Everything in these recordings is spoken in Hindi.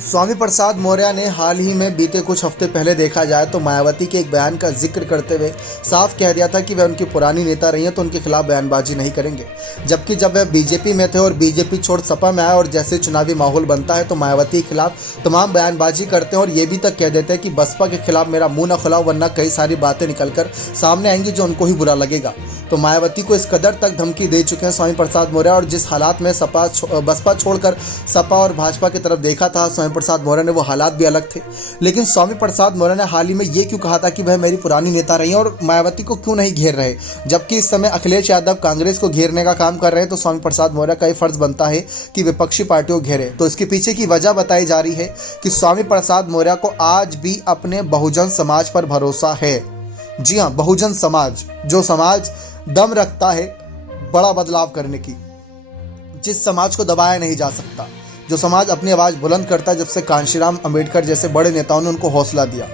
स्वामी प्रसाद मौर्य ने हाल ही में बीते कुछ हफ्ते पहले देखा जाए तो मायावती के एक बयान का जिक्र करते हुए साफ कह दिया था कि वह उनकी पुरानी नेता रही हैं तो उनके खिलाफ बयानबाजी नहीं करेंगे। जबकि जब वह बीजेपी में थे और बीजेपी छोड़ सपा में आए और जैसे चुनावी माहौल बनता है तो मायावती के खिलाफ तमाम बयानबाजी करते हैं और ये भी तक कह देते हैं कि बसपा के खिलाफ मेरा मुंह न खुलाओ वरना कई सारी बातें निकलकर सामने आएंगी जो उनको ही बुरा लगेगा। तो मायावती को इस कदर तक धमकी दे चुके हैं स्वामी प्रसाद मौर्य और जिस हालात में बसपा छोड़कर सपा और भाजपा की तरफ देखा था स्वामी प्रसाद मौर्य ने, वो हालात भी अलग थे। लेकिन स्वामी प्रसाद मौर्य ने हाल ही में ये क्यों कहा था कि वह मेरी पुरानी नेता रही हैं और मायावती को क्यों नहीं घेर रहे, जबकि इस समय अखिलेश यादव कांग्रेस को घेरने का काम कर रहे हैं। तो स्वामी प्रसाद मौर्य का ये फर्ज बनता है कि विपक्षी पार्टियों को घेरे। तो इसके पीछे की वजह बताई जा रही है कि स्वामी प्रसाद मौर्य को आज भी अपने बहुजन समाज पर भरोसा है। जी हाँ, बहुजन समाज, जो समाज दम रखता है बड़ा बदलाव करने की, जिस समाज को दबाया नहीं जा सकता, जो समाज अपनी आवाज़ बुलंद करता है। जब से कांशीराम अंबेडकर जैसे बड़े नेताओं ने उनको हौसला दिया,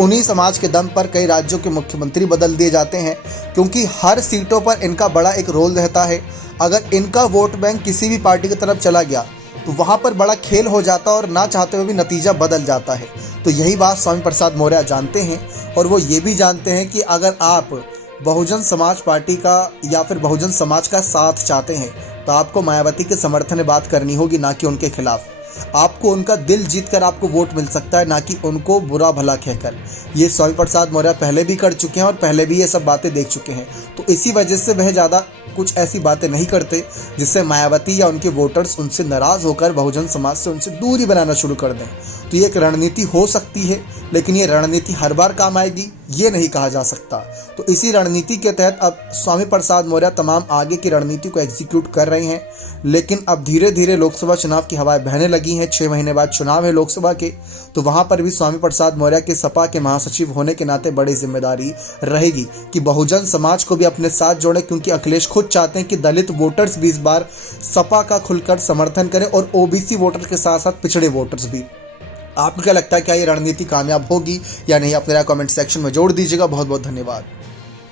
उन्हीं समाज के दम पर कई राज्यों के मुख्यमंत्री बदल दिए जाते हैं, क्योंकि हर सीटों पर इनका बड़ा एक रोल रहता है। अगर इनका वोट बैंक किसी भी पार्टी की तरफ चला गया तो वहाँ पर बड़ा खेल हो जाता है और ना चाहते हुए भी नतीजा बदल जाता है। तो यही बात स्वामी प्रसाद मौर्य जानते हैं और वो ये भी जानते हैं कि अगर आप बहुजन समाज पार्टी का या फिर बहुजन समाज का साथ चाहते हैं तो आपको मायावती के समर्थन में बात करनी होगी, ना कि उनके खिलाफ। आपको उनका दिल जीतकर आपको वोट मिल सकता है, ना कि उनको बुरा भला कहकर। ये स्वामी प्रसाद मौर्य पहले भी कर चुके हैं और पहले भी ये सब बातें देख चुके हैं। तो इसी वजह से वह ज़्यादा कुछ ऐसी बातें नहीं करते जिससे मायावती या उनके वोटर्स उनसे नाराज़ होकर बहुजन समाज से उनसे दूरी बनाना शुरू कर दें। तो ये एक रणनीति हो सकती है, लेकिन ये रणनीति हर बार काम आएगी ये नहीं कहा जा सकता। तो इसी रणनीति के तहत अब स्वामी प्रसाद मौर्य तमाम आगे की रणनीति को एग्जीक्यूट कर रहे हैं। लेकिन अब धीरे धीरे लोकसभा चुनाव की हवाएं बहने लगी हैं। 6 महीने बाद चुनाव है लोकसभा के, तो वहां पर भी स्वामी प्रसाद मौर्य के सपा के महासचिव होने के नाते बड़ी जिम्मेदारी रहेगी कि बहुजन समाज को भी अपने साथ जोड़े, क्योंकि अखिलेश खुद चाहते हैं कि दलित वोटर्स भी इस बार सपा का खुलकर समर्थन करें और ओबीसी वोटर्स के साथ साथ पिछड़े वोटर्स भी। आपको क्या लगता है, क्या ये रणनीति कामयाब होगी या नहीं? अपने कमेंट सेक्शन में जोड़ दीजिएगा। बहुत बहुत धन्यवाद।